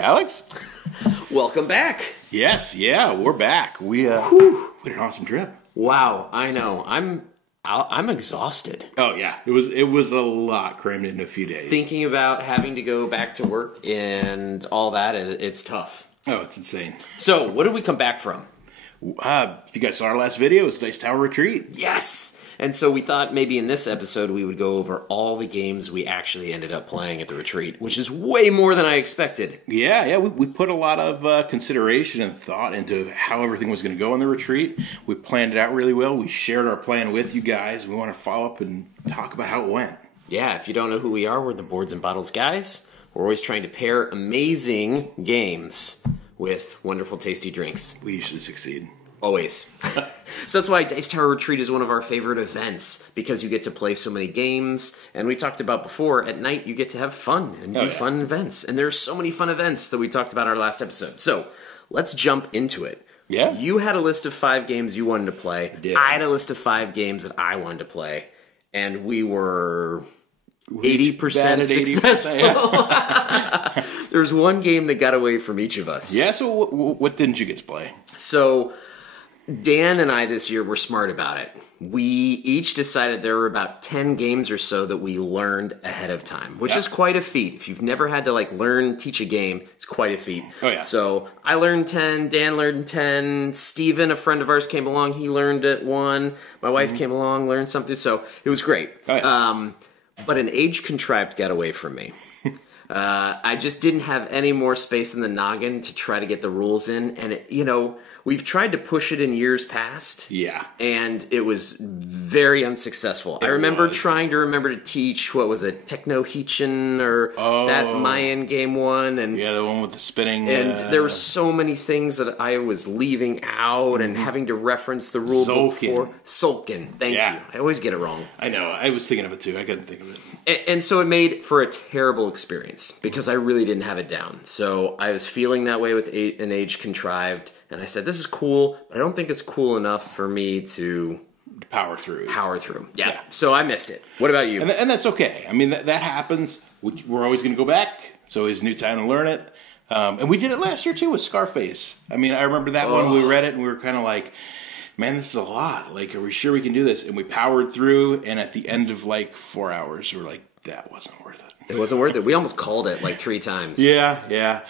Alex. Welcome back. Yes, yeah, we're back. We had an awesome trip. Wow, I know. I'm exhausted. Oh yeah, it was a lot crammed into a few days. Thinking about having to go back to work and all that, it's tough. Oh, it's insane. So, what did we come back from? If you guys saw our last video, it's Dice Tower Retreat. Yes! And so we thought maybe in this episode we would go over all the games we actually ended up playing at the retreat, which is way more than I expected. Yeah, we put a lot of consideration and thought into how everything was going to go on the retreat. We planned it out really well. We shared our plan with you guys. We want to follow up and talk about how it went. Yeah, if you don't know who we are, we're the Boards and Bottles guys. We're always trying to pair amazing games with wonderful, tasty drinks. We usually succeed. Always. So that's why Dice Tower Retreat is one of our favorite events, because you get to play so many games, and we talked about before, at night you get to have fun and do fun events. And there's so many fun events that we talked about in our last episode. So let's jump into it. Yeah. You had a list of 5 games you wanted to play. I had a list of 5 games that I wanted to play. And we were 80% successful. Yeah. There's one game that got away from each of us. Yeah, so what didn't you get to play? So Dan and I this year were smart about it. We each decided there were about 10 games or so that we learned ahead of time, which is quite a feat. If you've never had to teach a game, it's quite a feat. Oh, yeah. So I learned 10, Dan learned 10, Steven, a friend of ours, came along, he learned at 1, my wife came along, learned something, so it was great. Oh, yeah. But an age-contrived got away from me. I just didn't have any more space in the noggin to try to get the rules in. And, we've tried to push it in years past. Yeah. And it was very unsuccessful. I remember trying to teach, what was it, Techno-Heechin or that Mayan game one. And yeah, the one with the spinning. And there were so many things that I was leaving out and having to reference the rule book for. Sulkin. Thank you. I always get it wrong. I know. I was thinking of it too. I couldn't think of it. And so it made for a terrible experience because I really didn't have it down. So I was feeling that way with an age contrived. And I said, this is cool, but I don't think it's cool enough for me to power through. Yeah. So I missed it. What about you? And that's okay. I mean, that happens. We're always going to go back. It's always a new time to learn it. And we did it last year, too, with Scarface. I mean, I remember that one. We read it, and we were kind of like, man, this is a lot. Like, are we sure we can do this? And we powered through, and at the end of, 4 hours, we were like, that wasn't worth it. It wasn't worth it. We almost called it 3 times. Yeah.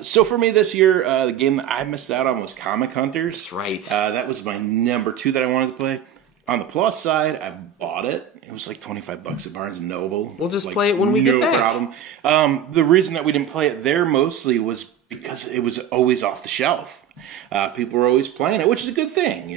So for me this year, the game that I missed out on was Comic Hunters. That's right. That was my number 2 that I wanted to play. On the plus side, I bought it. It was like $25 at Barnes & Noble. We'll just play it when we get back. No problem. The reason that we didn't play it there mostly was because it was always off the shelf. People were always playing it, which is a good thing,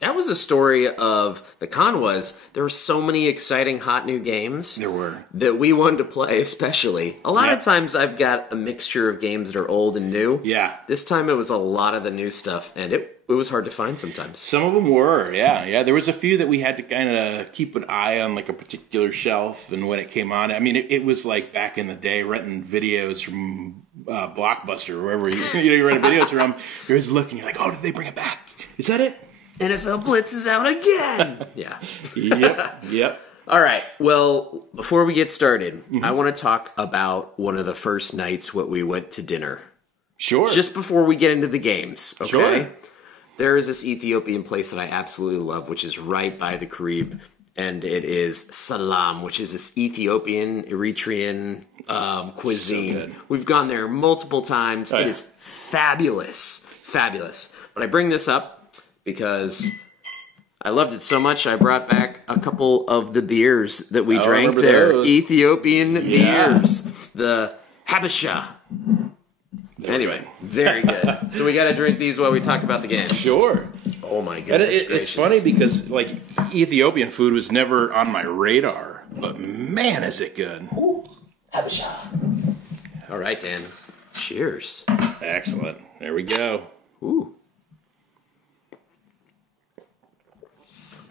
That was the story of the con was there were so many exciting hot new games. There were. That we wanted to play especially. A lot of times I've got a mixture of games that are old and new. Yeah. This time it was a lot of the new stuff and it was hard to find sometimes. Some of them were, yeah. There was a few that we had to kind of keep an eye on, like a particular shelf and when it came on. I mean, it was like back in the day renting videos from Blockbuster or wherever you rent videos from. You're always looking, you're like, oh, did they bring it back? Is that it? NFL Blitz is out again. Yeah. Yep. All right. Well, before we get started, I want to talk about one of the first nights what we went to dinner. Sure. Just before we get into the games, okay? Sure. There is this Ethiopian place that I absolutely love, which is right by the Carib, and it is Salam, which is this Ethiopian, Eritrean cuisine. So we've gone there multiple times. It is fabulous. But I bring this up because I loved it so much, I brought back a couple of the beers that we drank there. Those. Ethiopian beers. The Habesha. Anyway, very good. So we got to drink these while we talk about the games. Sure. Oh my goodness gracious. It's funny because, Ethiopian food was never on my radar. But man, is it good. Ooh, Habesha. All right, Dan. Cheers. Excellent. There we go. Ooh.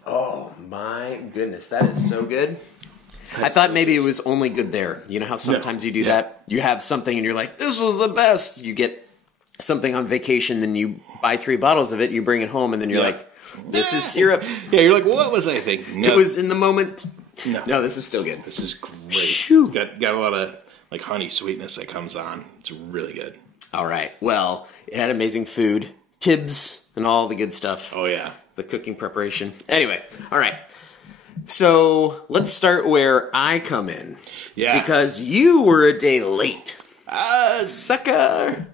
Oh my goodness, that is so good. I thought maybe it was only good there. You know how sometimes you do that? You have something and you're like, this was the best. You get something on vacation, then you buy 3 bottles of it, you bring it home, and then you're like, this is syrup. Yeah, you're like, what was I thinking? No. It was in the moment. No, this is still good. This is great. Shoo. It's got a lot of like honey sweetness that comes on. It's really good. All right. Well, it had amazing food, tips, and all the good stuff. Oh yeah, the cooking preparation. Anyway, all right. So let's start where I come in. Yeah. Because you were a day late. Sucker.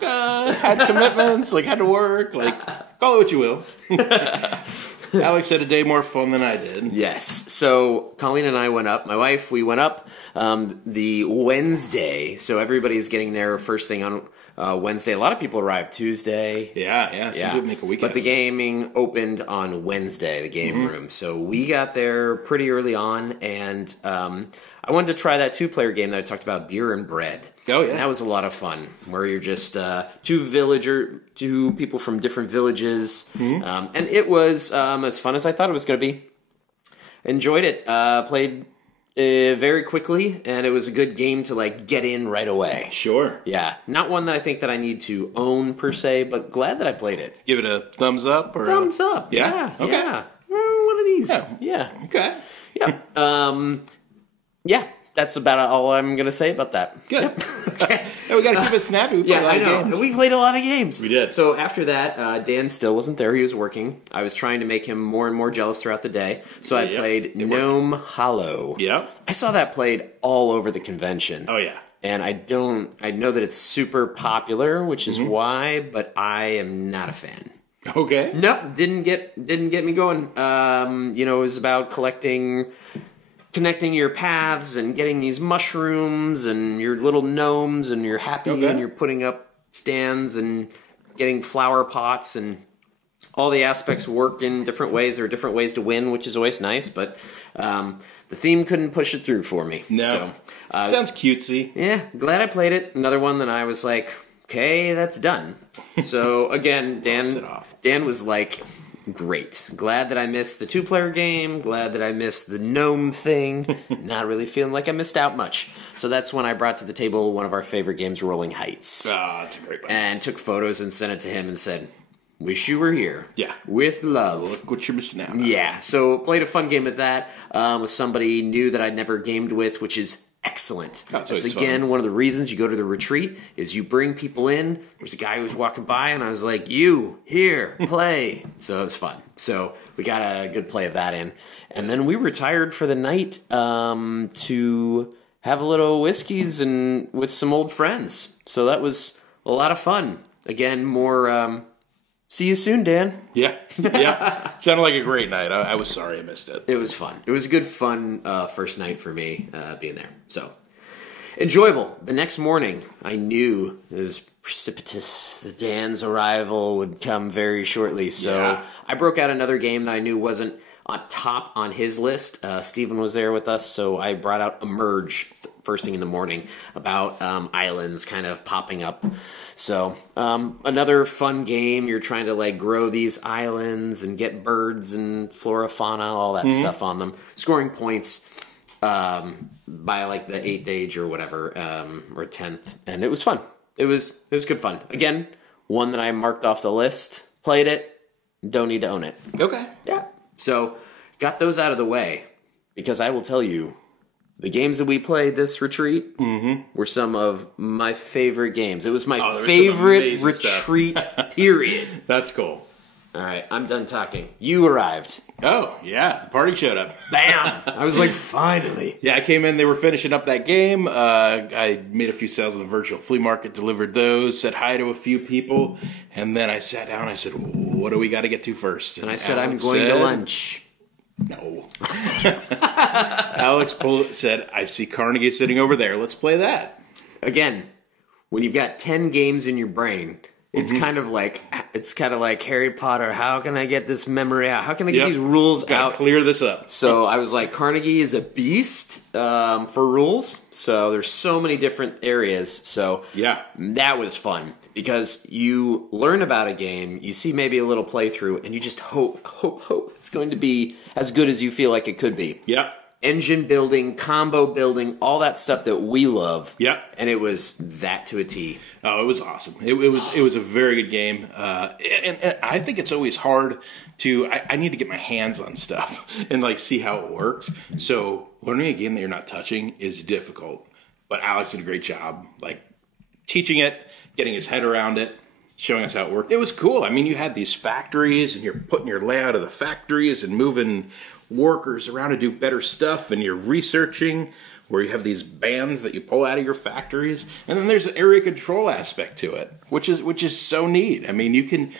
Had commitments, like had to work, like call it what you will. Alex had a day more fun than I did. Yes. So Colleen and I went up. My wife, we went up the Wednesday. So everybody's getting there first thing on Wednesday. A lot of people arrived Tuesday. Yeah. So you did make a weekend. But the gaming opened on Wednesday, the game room. So we got there pretty early on, and I wanted to try that 2-player game that I talked about, Beer and Bread. Oh, yeah. And that was a lot of fun, where you're just two people from different villages. And it was as fun as I thought it was going to be. Enjoyed it. Played very quickly, and it was a good game to like get in right away. Sure. Yeah. Not one that I think that I need to own per se, but glad that I played it. Give it a thumbs up or thumbs up. Yeah. Okay. Yeah. One of these. Yeah. Okay. Yeah. Yeah. That's about all I'm going to say about that. Good. Yep. Okay. We got to keep it snappy. We played a lot of games. We played a lot of games. We did. So after that, Dan still wasn't there. He was working. I was trying to make him more and more jealous throughout the day. So I played Gnome Hollow. Yeah. I saw that played all over the convention. Oh, yeah. And I know that it's super popular, which is why, but I am not a fan. Okay. Nope, didn't get me going. It was about connecting your paths and getting these mushrooms and your little gnomes, and you're happy and you're putting up stands and getting flower pots, and all the aspects work in different ways. There are different ways to win, which is always nice, but the theme couldn't push it through for me. No. So, sounds cutesy. Yeah, glad I played it. Another one that I was like, okay, that's done. So again, Dan was like, great. Glad that I missed the 2-player game. Glad that I missed the gnome thing. Not really feeling like I missed out much. So that's when I brought to the table one of our favorite games, Rolling Heights. Ah, that's a great one. And took photos and sent it to him and said, wish you were here. Yeah. With love. Look what you're missing out on. Yeah. So played a fun game with that with somebody new that I'd never gamed with, which is excellent. That's again one of the reasons you go to the retreat is you bring people in. There's a guy who was walking by, and I was like, "You here, play." So it was fun. So we got a good play of that in, and then we retired for the night to have a little whiskeys and with some old friends. So that was a lot of fun. Again, more. See you soon, Dan. Yeah. Sounded like a great night. I was sorry I missed it. It was fun. It was a good, fun first night for me being there. So, enjoyable. The next morning, I knew it was precipitous. The Dan's arrival would come very shortly. So, I broke out another game that I knew wasn't on top on his list. Steven was there with us, so I brought out Emerge first thing in the morning about islands kind of popping up. So, another fun game. You're trying to like grow these islands and get birds and flora, fauna, all that stuff on them. Scoring points by like the 8th age or whatever, or 10th. And it was fun. It was good fun. Again, one that I marked off the list. Played it. Don't need to own it. Okay. Yeah. So, got those out of the way. Because I will tell you, the games that we played this retreat were some of my favorite games. It was my favorite retreat, period. That's cool. All right, I'm done talking. You arrived. Oh, yeah. The party showed up. Bam! I was like, finally. Yeah, I came in. They were finishing up that game. I made a few sales on the virtual flea market, delivered those, said hi to a few people, and then I sat down. I said, what do we got to get to first? And I said, I'm going to lunch. No. Alex said, I see Carnegie sitting over there. Let's play that. Again, when you've got 10 games in your brain, it's kind of like Harry Potter. How can I get this memory out? How can I get these rules out? Clear this up. So I was like, Carnegie is a beast for rules. So there's so many different areas. So yeah, that was fun because you learn about a game, you see maybe a little playthrough, and you just hope it's going to be as good as you feel like it could be. Yeah. Engine building, combo building, all that stuff that we love. Yeah. And it was that to a T. Oh, it was awesome. It was a very good game. And I think it's always hard to, I need to get my hands on stuff and like see how it works. So learning a game that you're not touching is difficult. But Alex did a great job, like, teaching it, getting his head around it, showing us how it worked. It was cool. I mean, you had these factories, and you're putting your layout of the factories and moving workers around to do better stuff, and you're researching where you have these bands that you pull out of your factories. And then there's an area control aspect to it, which is so neat. I mean,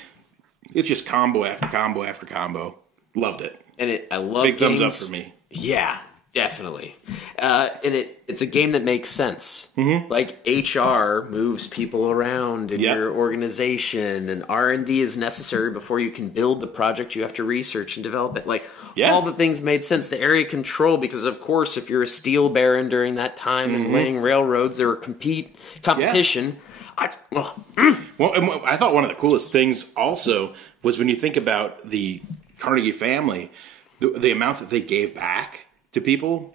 it's just combo after combo after combo. Loved it. And I love Big games. thumbs up for me. Yeah, definitely. And it's a game that makes sense. Like HR moves people around in your organization, and R&D is necessary before you can build the project. You have to research and develop it. Like all the things made sense. The area control, because of course, if you're a steel baron during that time and laying railroads, there were competition. Well, and I thought one of the coolest things also was when you think about the Carnegie family, the amount that they gave back to people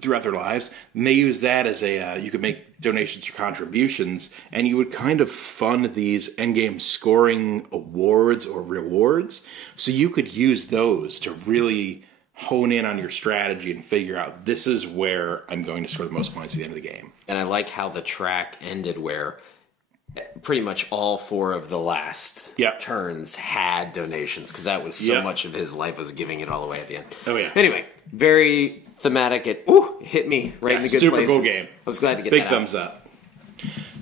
throughout their lives, and they used that as you could make donations or contributions, and you would kind of fund these endgame scoring awards or rewards, so you could use those to really hone in on your strategy and figure out, this is where I'm going to score the most points at the end of the game. And I like how the track ended where pretty much all 4 of the last turns had donations, because that was so much of his life was giving it all away at the end. Oh yeah. Anyway, very thematic. It hit me right in the good super places. Cool game. I was glad to get Big that thumbs up.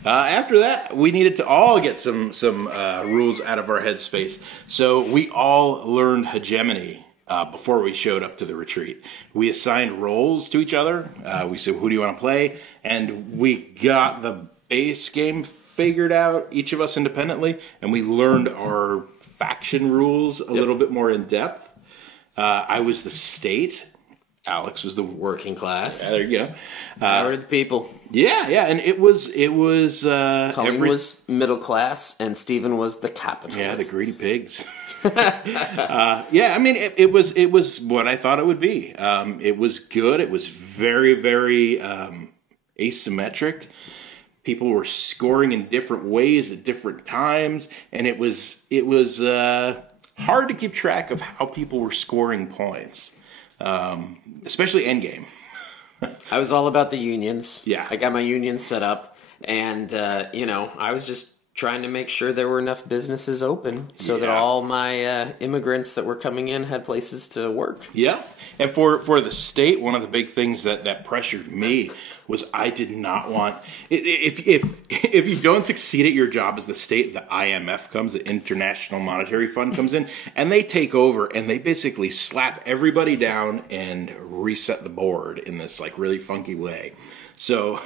After that, we needed to all get some rules out of our headspace. So we all learned hegemony before we showed up to the retreat. We assigned roles to each other. We said, who do you want to play? And we got the base game figured out, each of us independently, and we learned our faction rules a little bit more in depth. I was the state. Alex was the working class. There you go. Power to the people. Yeah, and it was. Colleen was middle class, and Stephen was the capitalist. Yeah, the greedy pigs. I mean, it was what I thought it would be. It was good. It was very, very asymmetric. People were scoring in different ways at different times, and it was hard to keep track of how people were scoring points, especially endgame. I was all about the unions. Yeah. I got my union set up, and I was just trying to make sure there were enough businesses open so that all my immigrants that were coming in had places to work. Yeah. And for the state, one of the big things that pressured me was I did not want, if you don't succeed at your job as the state, the IMF comes, the International Monetary Fund comes in, and they take over, and they basically slap everybody down and reset the board in this like really funky way. So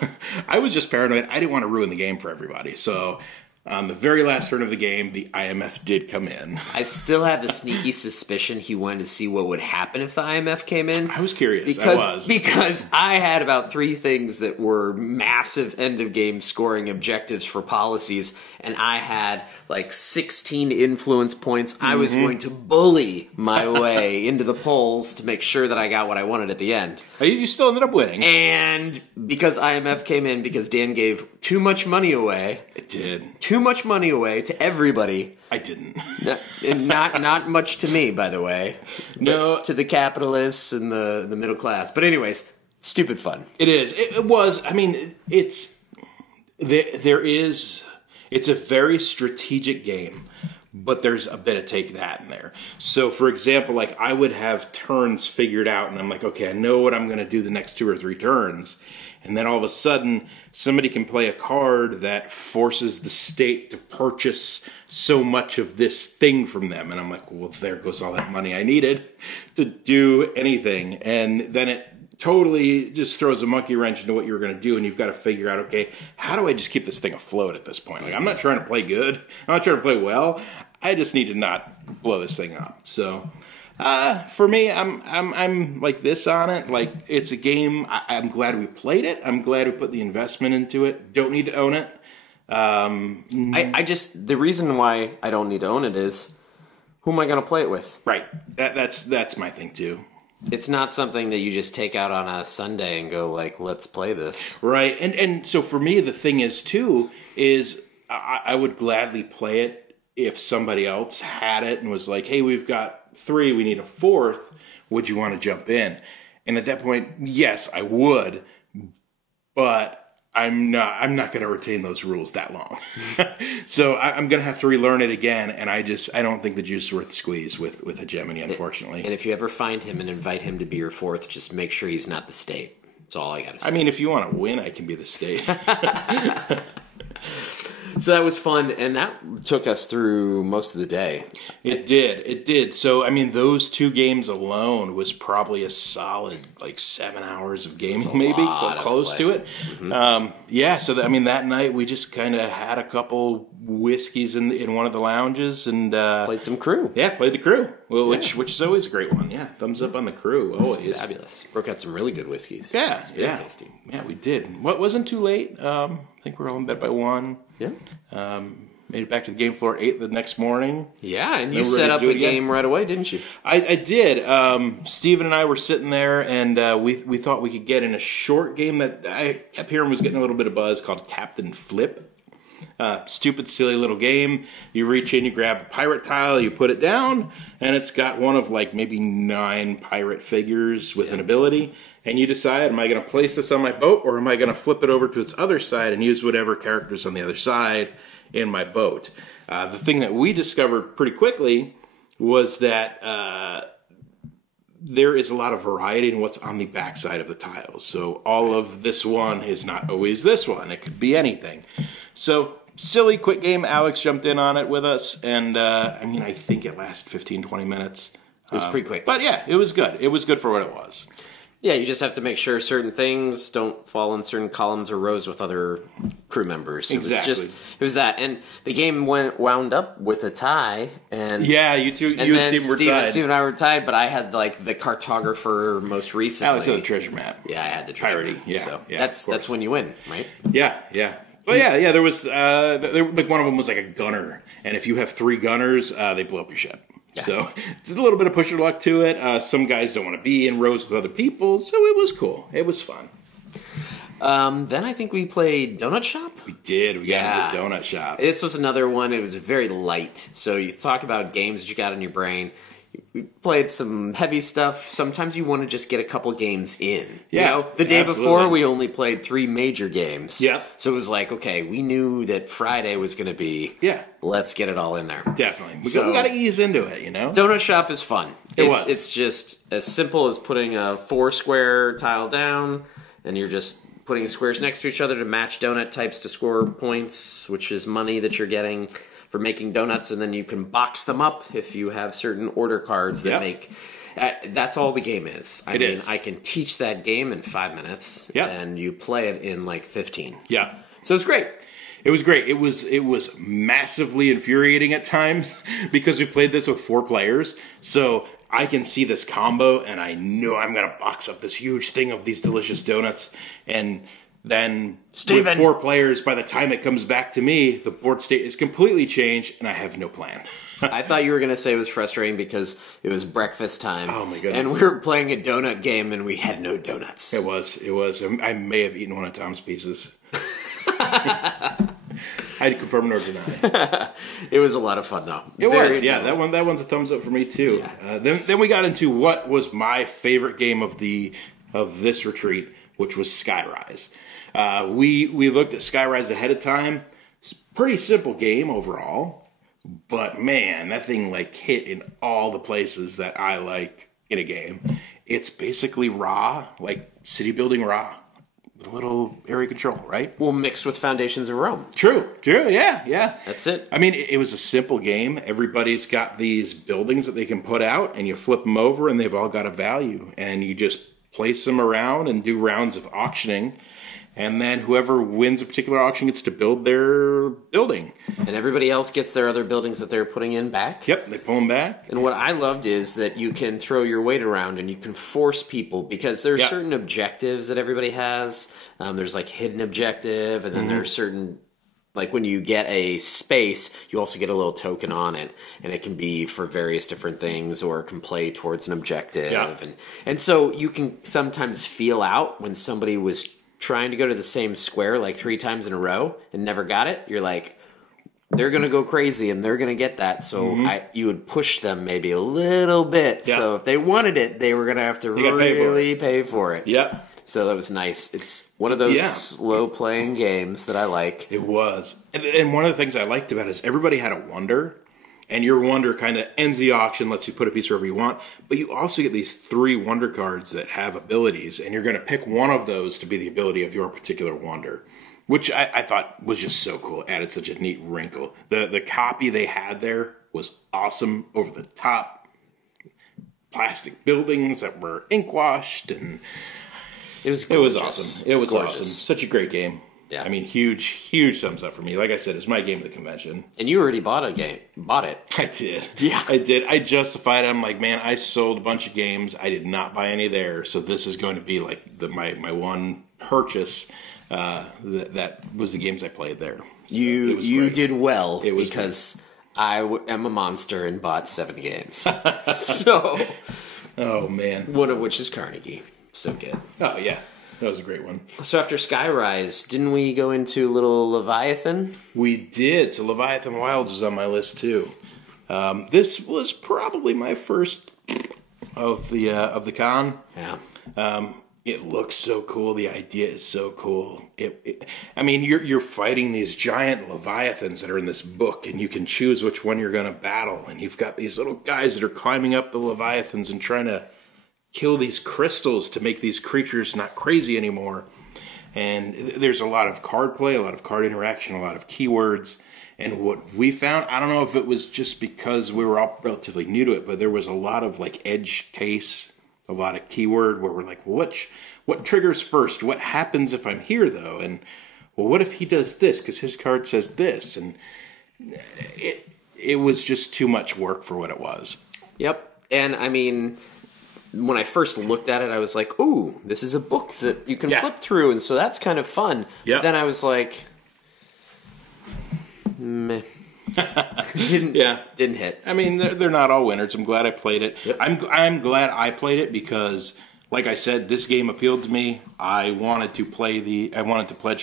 I was just paranoid. I didn't want to ruin the game for everybody. So on the very last turn of the game, the IMF did come in. I still have a sneaky suspicion he wanted to see what would happen if the IMF came in. I was curious. Because I had about 3 things that were massive end-of-game scoring objectives for policies, and I had like 16 influence points. I was going to bully my way into the polls to make sure that I got what I wanted at the end. You still ended up winning. And because IMF came in, because Dan gave too much money away. It did. Too much money away to everybody. I didn't. And not much to me, by the way. No. To the capitalists and the middle class. But anyways, stupid fun. It is. It was. I mean, it's a very strategic game, but there's a bit of take that in there. So, for example, like I would have turns figured out, and I'm like, okay, I know what I'm going to do the next 2 or 3 turns. And then all of a sudden, somebody can play a card that forces the state to purchase so much of this thing from them. And I'm like, well, there goes all that money I needed to do anything. And then it totally just throws a monkey wrench into what you're going to do. And you've got to figure out, okay, how do I just keep this thing afloat at this point? Like, I'm not trying to play good. I'm not trying to play well. I just need to not blow this thing up. So for me, I'm like this on it. Like, it's a game. I'm glad we played it. I'm glad we put the investment into it. Don't need to own it. The reason why I don't need to own it is, who am I going to play it with? Right. That's my thing too. It's not something that you just take out on a Sunday and go like, let's play this. Right. And so for me, the thing is too, is I would gladly play it if somebody else had it and was like, hey, we've got 3, we need a 4th, would you want to jump in? And at that point, yes, I would, but I'm not going to retain those rules that long. So I'm going to have to relearn it again, and I don't think the juice is worth the squeeze with a Gemini, unfortunately. And if you ever find him and invite him to be your fourth, just make sure he's not the state. That's all I got to say. I mean, if you want to win, I can be the state. So that was fun, and that took us through most of the day. It did. So, I mean, those 2 games alone was probably a solid, 7 hours of gaming, maybe, close to it. Mm-hmm. So, that night we just kind of had a couple whiskeys in one of the lounges and... played some Crew. Yeah, played the Crew, which is always a great one. Yeah, thumbs up on the Crew, always. Fabulous. Broke out some really good whiskeys. Yeah, very tasty. Yeah, we did. What wasn't too late. I think we were all in bed by 1. Yeah. Made it back to the game floor at 8 the next morning. Yeah, and you set up the game right away, didn't you? I did. Steven and I were sitting there, and we thought we could get in a short game that I kept hearing was getting a little bit of buzz called Captain Flip. Stupid, silly little game. You reach in, you grab a pirate tile, you put it down, and it's got one of maybe 9 pirate figures with an ability. And you decide, am I going to place this on my boat, or am I going to flip it over to its other side and use whatever characters on the other side in my boat? The thing that we discovered pretty quickly was that there is a lot of variety in what's on the backside of the tiles. So all of this one is not always this one. It could be anything. So silly, quick game. Alex jumped in on it with us, and I think it lasted 15, 20 minutes. It was pretty quick. But yeah, it was good. It was good for what it was. Yeah, you just have to make sure certain things don't fall in certain columns or rows with other crew members. Exactly. It was that. And the game wound up with a tie. And yeah, you and Steve were tied. Steve and I were tied, but I had the cartographer most recently. Alex had the treasure map. Yeah, I had the treasure map. Yeah, so yeah, that's when you win, right? Yeah. Well, yeah, there was, one of them was a gunner. And if you have 3 gunners, they blow up your ship. Yeah. So it's a little bit of push your luck to it. Some guys don't want to be in rows with other people, so it was cool. It was fun. Then I think we played Donut Shop. We did. We got into Donut Shop. This was another one. It was very light. So you talk about games that you got in your brain. We played some heavy stuff. Sometimes you want to just get a couple games in. Yeah, the day before, we only played 3 major games. Yeah. So it was okay, we knew that Friday was going to be, let's get it all in there. Definitely. We got to ease into it, Donut Shop is fun. It's just as simple as putting a 4-square tile down, and you're just putting squares next to each other to match donut types to score points, which is money that you're getting for making donuts, and then you can box them up if you have certain order cards that make... that's all the game is. I mean, I can teach that game in 5 minutes, and you play it in 15. Yeah. So it's great. It was great. It was massively infuriating at times because we played this with 4 players, so I can see this combo, and I know I'm going to box up this huge thing of these delicious donuts, and... Then, with 4 players, by the time it comes back to me, the board state is completely changed, and I have no plan. I thought you were going to say it was frustrating because it was breakfast time. Oh, my goodness. And we were playing a donut game, and we had no donuts. It was. I may have eaten one of Tom's pieces. I had to confirm nor deny. It was a lot of fun, though. It was, yeah. That one's a thumbs up for me, too. Yeah. Then we got into what was my favorite game of this retreat, which was Skyrise. We looked at Skyrise ahead of time. It's a pretty simple game overall, but man, that thing hit in all the places that I like in a game. It's basically raw, city building raw, with a little area control, right? Well, mixed with Foundations of Rome. True, yeah. That's it. I mean, it was a simple game. Everybody's got these buildings that they can put out, and you flip them over, and they've all got a value, and you just place them around and do rounds of auctioning, and then whoever wins a particular auction gets to build their building. And everybody else gets their other buildings that they're putting in back. Yep, they pull them back. And what I loved is that you can throw your weight around and you can force people, because there are certain objectives that everybody has. There's hidden objective, and then there's certain... when you get a space, you also get a little token on it, and it can be for various different things, or it can play towards an objective. Yeah. And so you can sometimes feel out when somebody was trying to go to the same square 3 times in a row and never got it. You're they're going to go crazy and they're going to get that. So you would push them maybe a little bit. Yeah. So if they wanted it, they were going to have to really pay for it. Yep. So that was nice. It's one of those slow-playing games that I like. It was. And one of the things I liked about it is everybody had a wonder, and your wonder kind of ends the auction, lets you put a piece wherever you want, but you also get these 3 wonder cards that have abilities, and you're going to pick one of those to be the ability of your particular wonder, which I thought was just so cool. It added such a neat wrinkle. The copy they had there was awesome, over the top, plastic buildings that were ink washed, and it was awesome. It was awesome. Such a great game. Yeah. I mean, huge thumbs up for me. Like I said, it's my game of the convention. And you already bought it. I did. Yeah. I did. I justified it. I'm like, man, I sold a bunch of games. I did not buy any there. So this is going to be like my one purchase. That was the games I played there. So you did well because I am a monster and bought 7 games. So, oh man, one of which is Carnegie. So good. Oh yeah, that was a great one. So after Skyrise, didn't we go into little Leviathan? We did. So Leviathan Wilds was on my list too. This was probably my first of the con. Yeah. It looks so cool. The idea is so cool. I mean, you're fighting these giant leviathans that are in this book, and you can choose which one you're going to battle. And you've got these little guys that are climbing up the leviathans and trying to kill these crystals to make these creatures not crazy anymore. And there's a lot of card play, a lot of card interaction, a lot of keywords. And what we found, I don't know if it was just because we were all relatively new to it, but there was a lot of like edge case, a lot of keyword where we're like, well, what triggers first? What happens if I'm here though? And well, what if he does this because his card says this? And it was just too much work for what it was. Yep. And I mean, when I first looked at it, I was like, ooh, this is a book that you can flip through, and so that's kind of fun. Yep. Then I was like, meh. Didn't hit. I mean, they're not all winners. I'm glad I played it. Yep. I'm glad I played it because, like I said, this game appealed to me. I wanted to pledge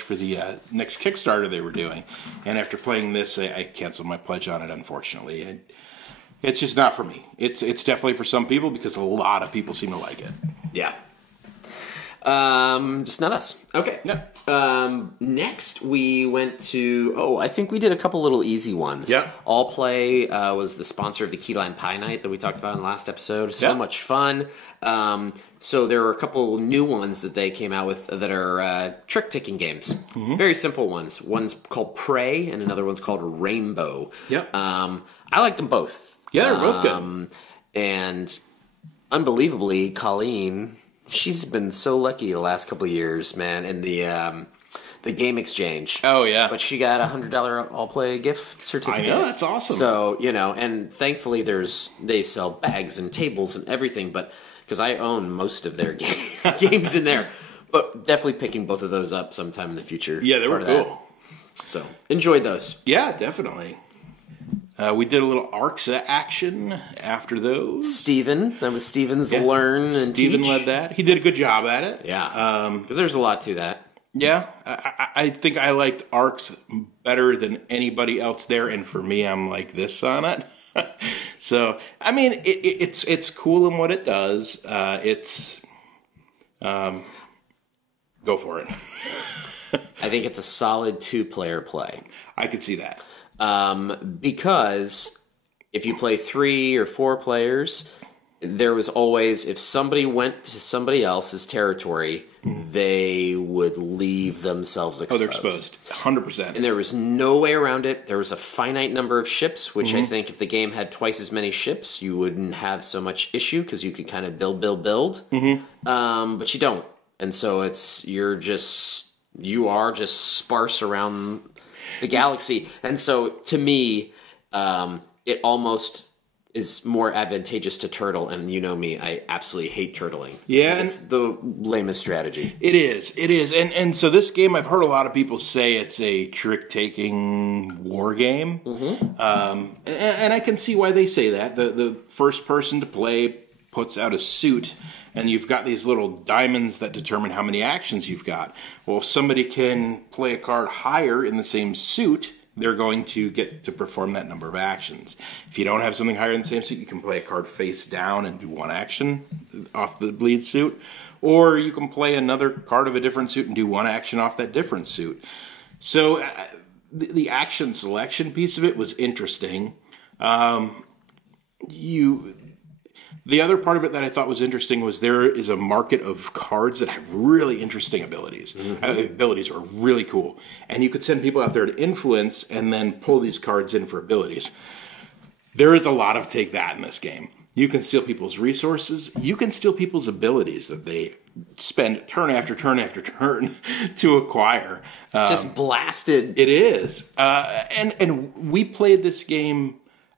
for the next Kickstarter they were doing, and after playing this, I canceled my pledge on it. Unfortunately, it's just not for me. It's definitely for some people because a lot of people seem to like it. Yeah. Just not us. Okay. No. Next we went to, I think we did a couple little easy ones. Yeah. All Play was the sponsor of the Key Lime Pie Night that we talked about in the last episode. So much fun. So there were a couple new ones that they came out with that are trick-taking games. Mm-hmm. Very simple ones. One's called Prey and another one's called Rainbow. Yep. I like them both. Yeah, they're both good. And unbelievably, Colleen, she's been so lucky the last couple of years, man, in the game exchange. Oh, yeah. But she got a $100 All Play gift certificate. I know, that's awesome. So, and thankfully they sell bags and tables and everything, but because I own most of their games in there. But definitely picking both of those up sometime in the future. Yeah, they were cool. So, enjoyed those. Yeah, definitely. We did a little ARCs action after those. That was Steven's Learn and Steven Teach. led that. He did a good job at it. Yeah, because there's a lot to that. Yeah, I think I liked ARCs better than anybody else there, and for me, I'm like this on it. So, I mean, it's cool in what it does. Go for it. I think it's a solid 2-player play. I could see that. Because if you play 3 or 4 players, there was always, if somebody went to somebody else's territory, they would leave themselves exposed. Oh, they're exposed. 100%. And there was no way around it. There was a finite number of ships, which I think if the game had twice as many ships, you wouldn't have so much issue because you could kind of build. But you don't. And so you are just sparse around the galaxy. And so to me, it almost is more advantageous to turtle, and you know me, I absolutely hate turtling. Yeah. It's the lamest strategy. It is. And so this game, I've heard a lot of people say it's a trick-taking war game. Mm-hmm. And I can see why they say that. The first person to play puts out a suit, and you've got these little diamonds that determine how many actions you've got. Well, if somebody can play a card higher in the same suit, they're going to get to perform that number of actions. If you don't have something higher than the same suit, you can play a card face down and do one action off the bleed suit. Or you can play another card of a different suit and do one action off that different suit. So the action selection piece of it was interesting. The other part of it that I thought was interesting was there is a market of cards that have really interesting abilities. Abilities are really cool. And you could send people out there to influence and then pull these cards in for abilities. There is a lot of take that in this game. You can steal people's resources. You can steal people's abilities that they spend turn after turn after turn to acquire. Just blasted. It is. And we played this game...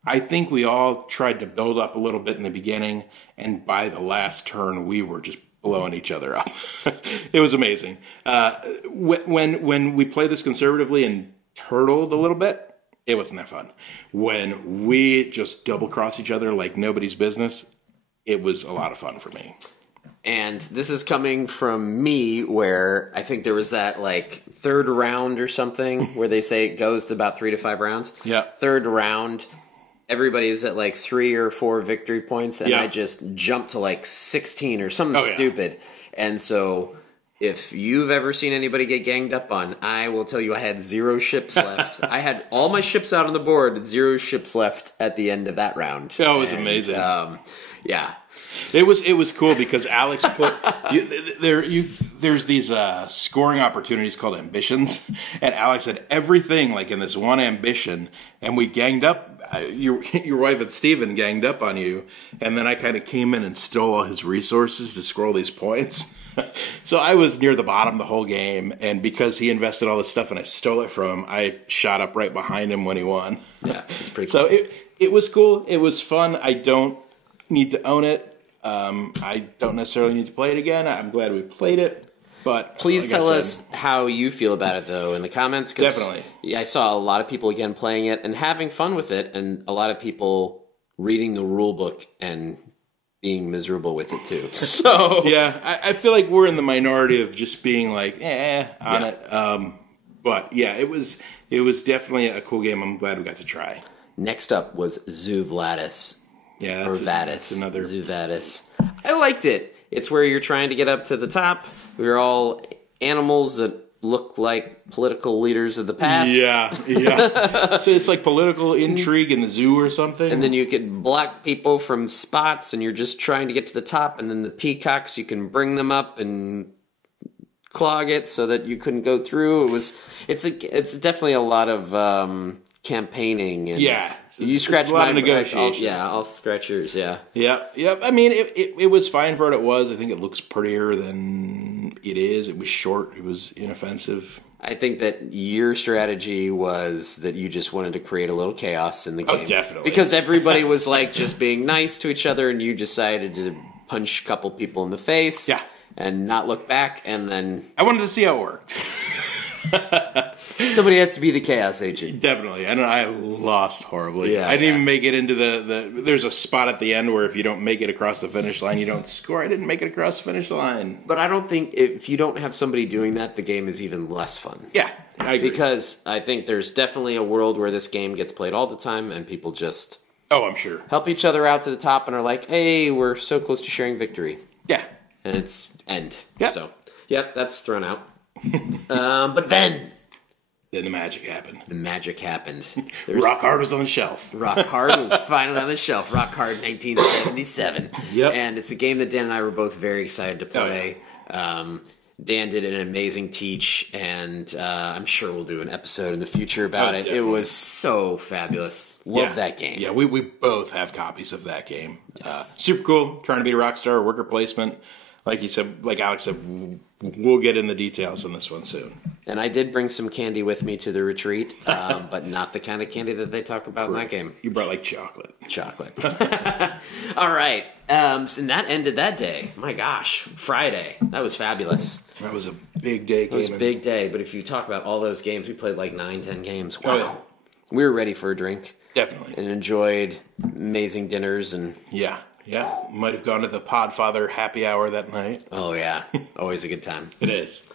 I think we all tried to build up a little bit in the beginning, and by the last turn, we were just blowing each other up. It was amazing. When we played this conservatively and turtled a little bit, it wasn't that fun. When we just double-cross each other like nobody's business, it was a lot of fun for me. And this is coming from me, where I think there was that like third round or something where they say it goes to about 3 to 5 rounds. Yeah. Third round, everybody's at like 3 or 4 victory points, and I just jumped to like 16 or something stupid. And so if you've ever seen anybody get ganged up on, I will tell you I had 0 ships left. I had all my ships out on the board, 0 ships left at the end of that round. That was amazing. Yeah. It was cool because Alex put there's these scoring opportunities called ambitions, and Alex had everything like in this one ambition, and we ganged up. Your wife and Steven ganged up on you, and then I kind of came in and stole all his resources to score all these points. So I was near the bottom the whole game, and because he invested all this stuff and I stole it from him, I shot up right behind him when he won. Yeah, it's pretty cool. So it was cool. It was fun. I don't need to own it. I don't necessarily need to play it again. I'm glad we played it. But please tell us how you feel about it, though, in the comments. Definitely. I saw a lot of people, again, playing it and having fun with it, and a lot of people reading the rule book and being miserable with it, too. So yeah, I feel like we're in the minority of just being like, on it. But, yeah, it was definitely a cool game. I'm glad we got to try. Next up was Zoo Vladis. Yeah, or Vadis. That's another Zoo Vadis. I liked it. It's where you're trying to get up to the top. We're all animals that look like political leaders of the past. Yeah. So it's like political intrigue in the zoo or something. And then you could block people from spots, and you're just trying to get to the top. And then the peacocks, you can bring them up and clog it so that you couldn't go through. It's definitely a lot of campaigning. And you scratch my negotiation. I'll scratch yours. Yeah. Yep. I mean, it was fine for what it was. I think it looks prettier than it is. It was short. It was inoffensive. I think that your strategy was that you just wanted to create a little chaos in the game. Oh, definitely. Because everybody was like just being nice to each other, and you decided to punch a couple people in the face. Yeah. And not look back, and then I wanted to see how it worked. Somebody has to be the chaos agent. Definitely. I lost horribly. Yeah, I didn't even make it into the... There's a spot at the end where if you don't make it across the finish line, you don't score. I didn't make it across the finish line. But I don't think... If you don't have somebody doing that, the game is even less fun. Yeah, I agree. Because I think there's definitely a world where this game gets played all the time, and people just... Oh, I'm sure. Help each other out to the top and are like, hey, we're so close to sharing victory. Yeah. And it's end. Yep. So, that's thrown out. But then the magic happened. The magic happened. Rock Hard was on the shelf. Rock Hard was finally on the shelf. Rock Hard 1977. Yep. And it's a game that Dan and I were both very excited to play. Oh, yeah. Dan did an amazing teach, and I'm sure we'll do an episode in the future about it. Definitely. It was so fabulous. Love that game. Yeah, we both have copies of that game. Yes. Super cool. Trying to be a rock star, worker placement. Like you said, like Alex said, we'll get in the details on this one soon. And I did bring some candy with me to the retreat, but not the kind of candy that they talk about in that game. You brought like chocolate. All right. And that ended that day. My gosh. Friday. That was fabulous. That was a big day. It was a big day, but if you talk about all those games, we played like 9-10 games. Wow. Oh, yeah. We were ready for a drink. Definitely. And enjoyed amazing dinners. And Yeah. Might have gone to the Podfather happy hour that night. Oh, yeah. Always a good time. It is.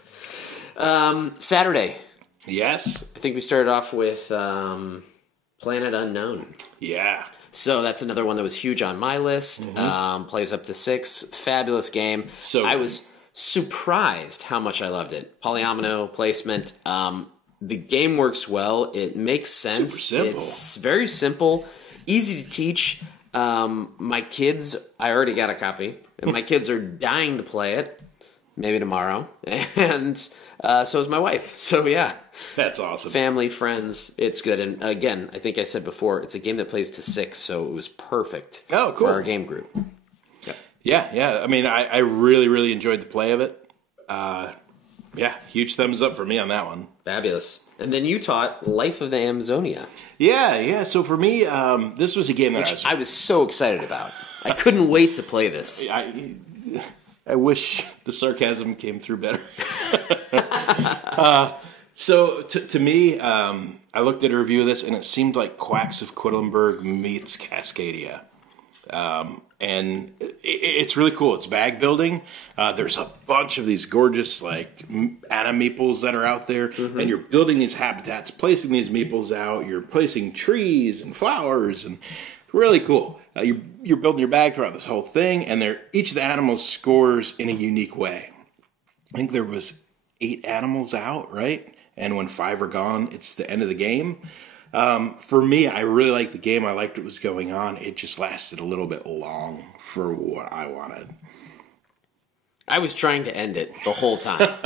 Saturday. Yes. I think we started off with Planet Unknown. Yeah. So that's another one that was huge on my list. Plays up to 6. Fabulous game. So I good. was surprised how much I loved it. Polyomino placement. The game works well. It makes sense. Super simple. It's very simple, easy to teach. My kids, I already got a copy, and my kids are dying to play it. Maybe tomorrow, and so is my wife. So yeah, That's awesome. family, friends, it's good. And again, I think I said before, it's a game that plays to 6, so it was perfect. Oh, cool. For our game group. Yeah. I mean, I really, really enjoyed the play of it. Yeah, huge thumbs up for me on that one. Fabulous. And then you taught Life of the Amazonia, Yeah. So for me, this was a game that which I was so excited about. I couldn't wait to play this. I wish the sarcasm came through better. So to me, I looked at a review of this, and it seemed like Quacks of Quedlinburg meets Cascadia. And it's really cool. It's bag building. There's a bunch of these gorgeous like Anna meeples that are out there, and you're building these habitats, placing these meeples out. You're placing trees and flowers, and really cool. You're building your bag throughout this whole thing, and each of the animals scores in a unique way. I think there was 8 animals out, right? And when 5 are gone, it's the end of the game. For me, I really liked the game. I liked what was going on. It just lasted a little bit long for what I wanted. I was trying to end it the whole time.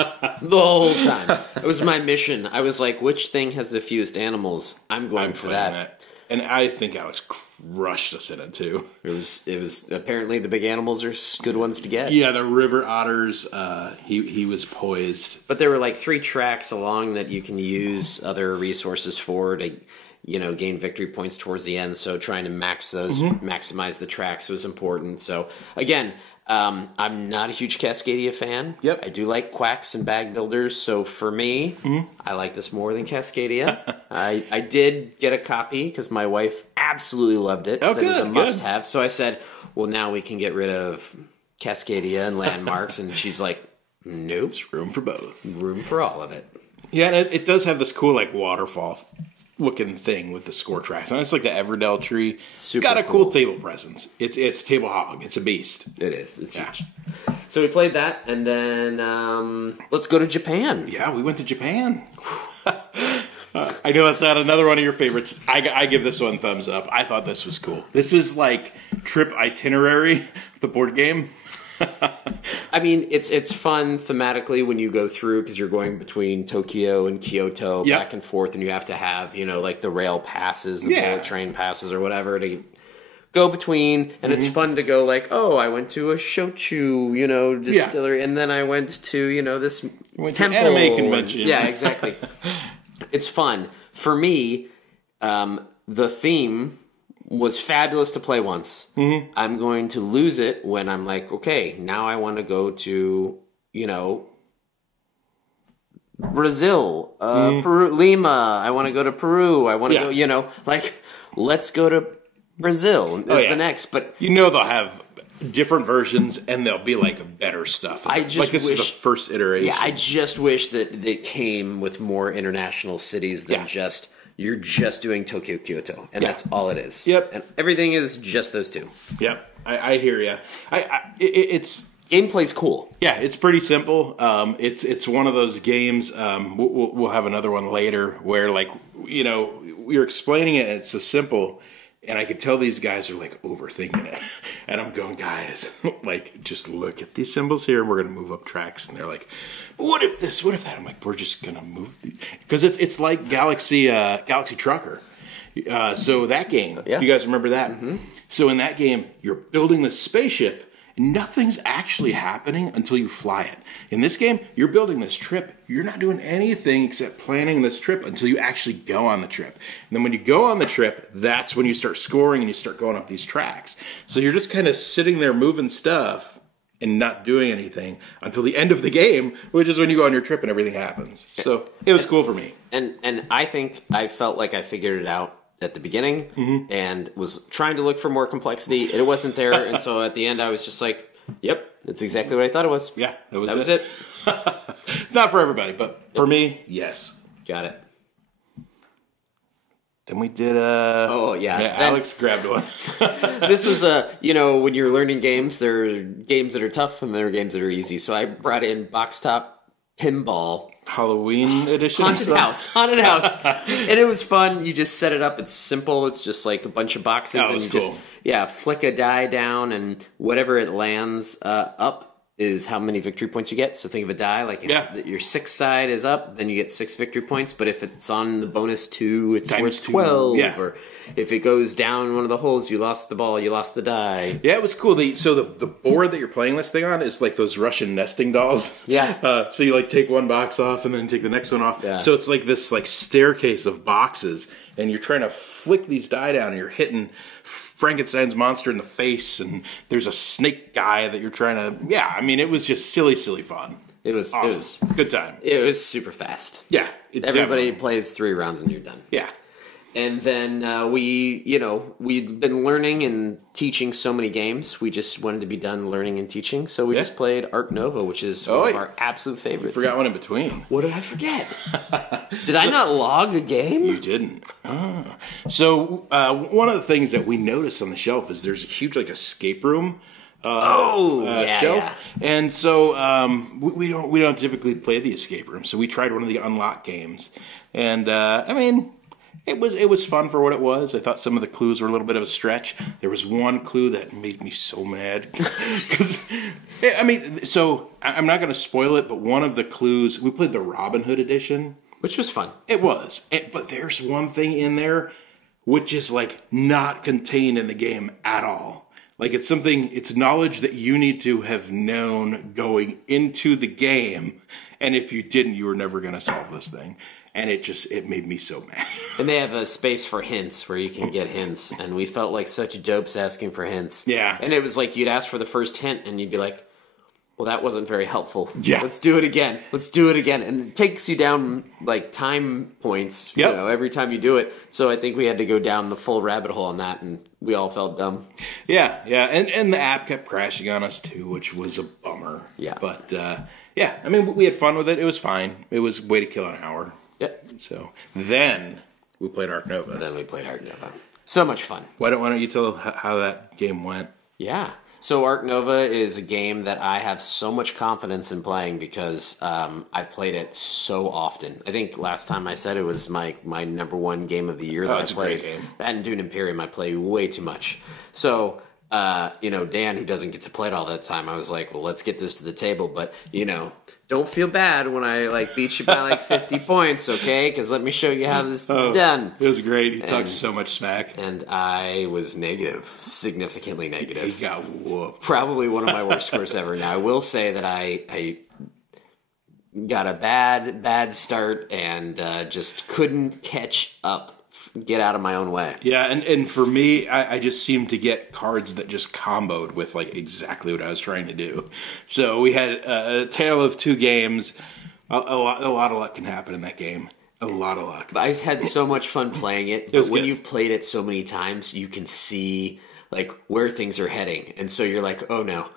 The whole time. It was my mission. I was like, which thing has the fewest animals? I'm going for that. And I think Alex crushed us in it too. It was apparently the big animals are good ones to get. Yeah, the river otters. He was poised. But there were like 3 tracks along that you can use other resources for to, gain victory points towards the end. So trying to maximize the tracks was important. So again, I'm not a huge Cascadia fan. Yep. I do like Quacks and bag builders. So for me, I like this more than Cascadia. I did get a copy because my wife absolutely loved it. Said it was a must-have. So I said, well, now we can get rid of Cascadia and landmarks. And she's like, nope. There's room for both. Room for all of it. Yeah, and it does have this cool like waterfall looking thing with the score tracks. And it's like the Everdell tree. It's got a cool table presence. It's table hog. It's a beast. It is. It's huge. So we played that, and then let's go to Japan. Yeah, we went to Japan. I know that's not another one of your favorites. I give this one thumbs up. I thought this was cool. This is like trip itinerary, the board game. I mean, it's fun thematically when you go through because you're going between Tokyo and Kyoto back and forth, and you have to have like the rail passes, the bullet train passes, or whatever to go between. And it's fun to go like, oh, I went to a shochu, distillery, and then I went to this temple, anime convention. Yeah, exactly. It's fun for me. The theme was fabulous to play once. I'm going to lose it when I'm like, okay, now I want to go to, Brazil, Peru, Lima. I want to go to Peru. I want to go, let's go to Brazil is the next. But they'll have different versions, and there'll be like better stuff. This is the first iteration. Yeah, I just wish that it came with more international cities than just. You're just doing Tokyo, Kyoto, and that's all it is. Yep. And everything is just those 2. Yep. I hear you. It's gameplay's cool. Yeah, it's pretty simple. It's one of those games. We'll have another one later where we were explaining it, and it's so simple. And I could tell these guys are like overthinking it. And I'm going, guys, just look at these symbols here, and we're going to move up tracks. And they're like, what if this? What if that? I'm like, we're just going to move these. Because it's like Galaxy Trucker. So that game, you guys remember that? So in that game, you're building this spaceship, and nothing's actually happening until you fly it. In this game, you're building this trip. You're not doing anything except planning this trip until you actually go on the trip. And then when you go on the trip, that's when you start scoring and you start going up these tracks. So you're just kind of sitting there moving stuff and not doing anything until the end of the game, which is when you go on your trip and everything happens. So it was cool for me. And I think I felt like I figured it out at the beginning and was trying to look for more complexity. It wasn't there, and so at the end I was just like, yep, that's exactly what I thought it was. Yeah, that was it. Not for everybody, but for me, yes. Got it. Then we did Oh, yeah. Alex grabbed one. This was when you're learning games, there are games that are tough and there are games that are easy. So I brought in Box Top Pinball. Halloween edition? Haunted house. And it was fun. You just set it up. It's simple. It's just like a bunch of boxes. That was and you cool. just, flick a die down and whatever it lands up is how many victory points you get. So think of a die, like if your 6 side is up, then you get 6 victory points. But if it's on the bonus 2, it's worth 12. Yeah. Or if it goes down one of the holes, you lost the ball, you lost the die. Yeah, it was cool. So the board that you're playing this thing on is like those Russian nesting dolls. Yeah. So you like take one box off and then take the next one off. Yeah. So it's like this like staircase of boxes, and you're trying to flick these die down, and you're hitting Frankenstein's monster in the face, and there's a snake guy that you're trying to. Yeah, I mean, it was just silly fun. It was awesome. It was good time. It was super fast. Yeah, everybody plays 3 rounds and you're done. Yeah. And then we'd been learning and teaching so many games. We just wanted to be done learning and teaching. So we just played Ark Nova, which is one of our absolute favorites. You forgot one in between. What did I forget? Did I not log a game? You didn't. Oh. So one of the things that we noticed on the shelf is there's a huge like escape room shelf. Yeah. And so we don't typically play the escape room. So we tried one of the unlock games. And I mean, it was fun for what it was. I thought some of the clues were a little bit of a stretch. There was one clue that made me so mad. Because, I mean, so I'm not going to spoil it, but one of the clues, we played the Robin Hood edition. Which was fun. It was. But there's one thing in there which is like not contained in the game at all. Like it's knowledge that you need to have known going into the game. And if you didn't, you were never going to solve this thing. And it made me so mad. And they have a space for hints where you can get hints. And we felt like such dopes asking for hints. Yeah. And it was like you'd ask for the first hint and you'd be like, well, that wasn't very helpful. Yeah. Let's do it again. And it takes you down like time points, every time you do it. So I think we had to go down the full rabbit hole on that and we all felt dumb. Yeah. And the app kept crashing on us too, which was a bummer. Yeah. But I mean, we had fun with it. It was fine. It was a way to kill an hour. Yep. So then we played Ark Nova. So much fun. Why don't you tell how that game went? Yeah. So Ark Nova is a game that I have so much confidence in playing because I've played it so often. I think last time I said it was my number 1 game of the year that I played. It's a great game. That and Dune Imperium I play way too much. So Dan, who doesn't get to play it all that time, I was like, well, let's get this to the table. But, don't feel bad when I beat you by 50 points, okay? Because let me show you how this is done. It was great. He talked so much smack. And I was negative, significantly negative. He got whooped. Probably one of my worst scores ever. Now, I will say that I got a bad start and just couldn't catch up. Get out of my own way. Yeah, and for me, I just seemed to get cards that just comboed with exactly what I was trying to do. So we had a tale of 2 games. A lot of luck can happen in that game. A lot of luck. I had so much fun playing it. But when you've played it so many times, you can see where things are heading, and so you're like, oh no.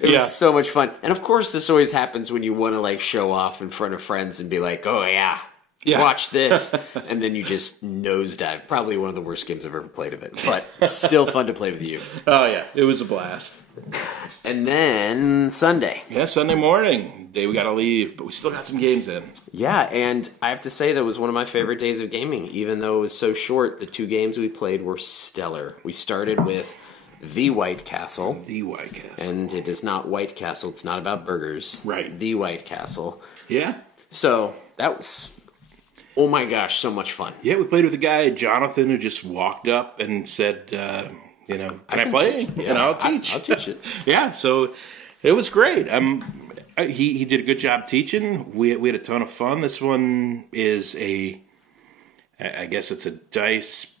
It was so much fun. And of course, this always happens when you want to show off in front of friends and be like, oh yeah. Watch this. And then you just nosedive. Probably one of the worst games I've ever played of it. But still fun to play with you. Oh, yeah. It was a blast. And then Sunday. Yeah, Sunday morning. Day we got to leave. But we still got some games in. Yeah, and I have to say that was one of my favorite days of gaming. Even though it was so short, the 2 games we played were stellar. We started with The White Castle. The White Castle. And it is not White Castle. It's not about burgers. Right. The White Castle. Yeah. So that was... oh my gosh, so much fun. Yeah, we played with a guy, Jonathan, who just walked up and said, can I play? Yeah, and I'll teach. I'll teach it. Yeah, so it was great. He did a good job teaching. We had a ton of fun. This one is I guess it's a dice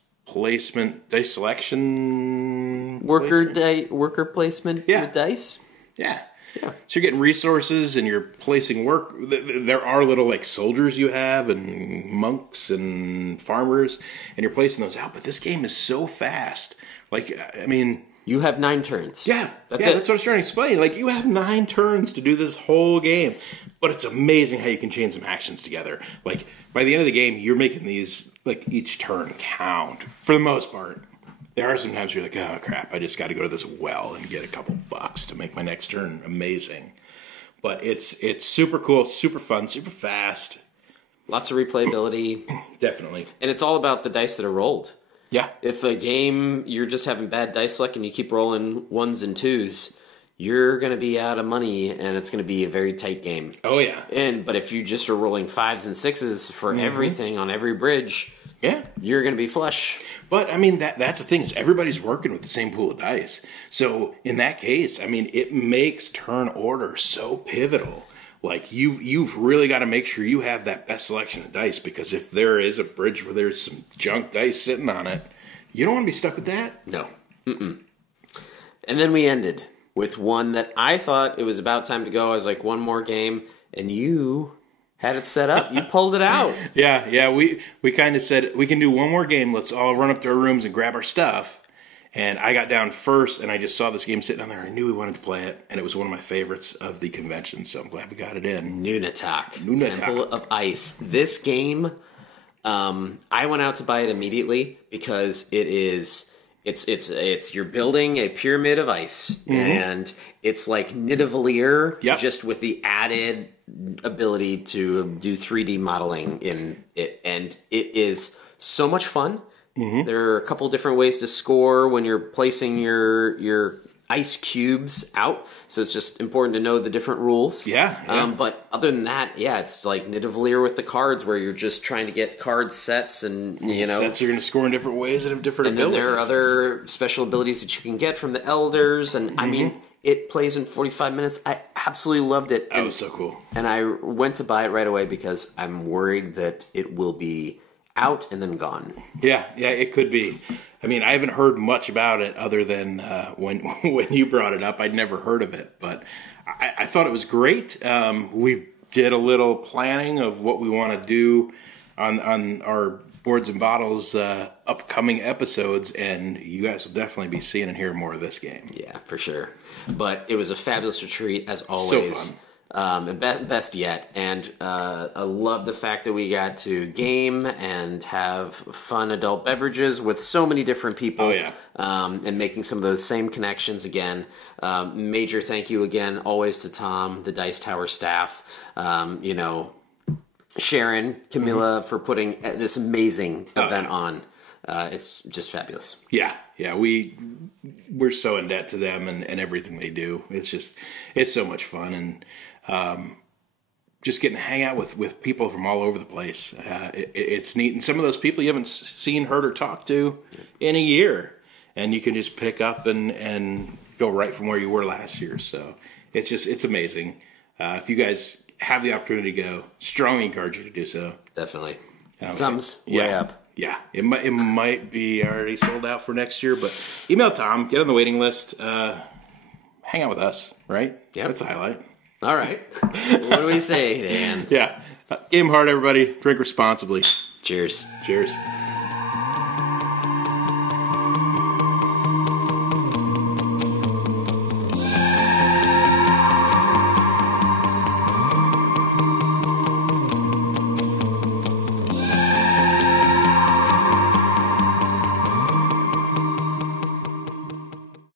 selection. Worker placement with dice? Yeah. Yeah. So you're getting resources and you're placing work. There are little soldiers you have and monks and farmers, and you're placing those out. But this game is so fast. You have 9 turns. Yeah, that's it. That's what I was trying to explain. Like, you have 9 turns to do this whole game, but it's amazing how you can chain some actions together. Like, by the end of the game, you're making these, like, each turn count for the most part. There are some times you're like, oh crap, I just got to go to this well and get a couple bucks to make my next turn amazing. But it's super cool, super fun, super fast. Lots of replayability. Definitely. And it's all about the dice that are rolled. Yeah. If a game, you're just having bad dice luck and you keep rolling 1s and 2s, you're going to be out of money and it's going to be a very tight game. Oh, yeah. But if you just are rolling 5s and 6s for everything on every bridge, you're going to be flush. But, I mean, that's the thing is everybody's working with the same pool of dice. So, in that case, I mean, it makes turn order so pivotal. Like, you've really got to make sure you have that best selection of dice, because if there is a bridge where there's some junk dice sitting on it, you don't want to be stuck with that. No. Mm-mm. And then we ended with one that I thought it was about time to go. I was like, one more game, and you had it set up. You pulled it out. Yeah. We kind of said, we can do one more game. Let's all run up to our rooms and grab our stuff. And I got down first, and I just saw this game sitting down there. I knew we wanted to play it, and it was one of my favorites of the convention, so I'm glad we got it in. Nunatak. Temple of Ice. This game, I went out to buy it immediately because it's you're building a pyramid of ice, and it's like Nidavellir, just with the added ability to do 3D modeling in it, and it is so much fun. There are a couple different ways to score when you're placing your ice cubes out, so it's just important to know the different rules. But other than that, it's like Nidavellir with the cards, where you're just trying to get card sets, and sets you're going to score in different ways and have different abilities. And then there are other special abilities that you can get from the elders, and I mean, it plays in 45 minutes. I absolutely loved it. That was so cool. And I went to buy it right away because I'm worried that it will be out and then gone. Yeah, it could be. I mean, I haven't heard much about it other than when you brought it up. I'd never heard of it, but I thought it was great. We did a little planning of what we want to do on our Boards and Bottles upcoming episodes, and you guys will definitely be seeing and hearing more of this game. Yeah, for sure. But it was a fabulous retreat, as always. So fun. Best yet, and I love the fact that we got to game and have fun adult beverages with so many different people. And making some of those same connections again. Major thank you again, always to Tom, the Dice Tower staff. Sharon, Camilla for putting this amazing event on. It's just fabulous. Yeah, we're so in debt to them and everything they do. It's so much fun, and just getting to hang out with people from all over the place. It's neat, and some of those people you haven't seen, heard, or talked to in a year, and you can just pick up and go right from where you were last year. So it's amazing. If you guys have the opportunity to go, strongly encourage you to do so. Definitely. Thumbs way up. Yeah, it might be already sold out for next year, but email Tom, get on the waiting list, hang out with us, right? Yeah, that's a highlight. All right. What do we say, Dan? Game hard, everybody. Drink responsibly. Cheers. Cheers.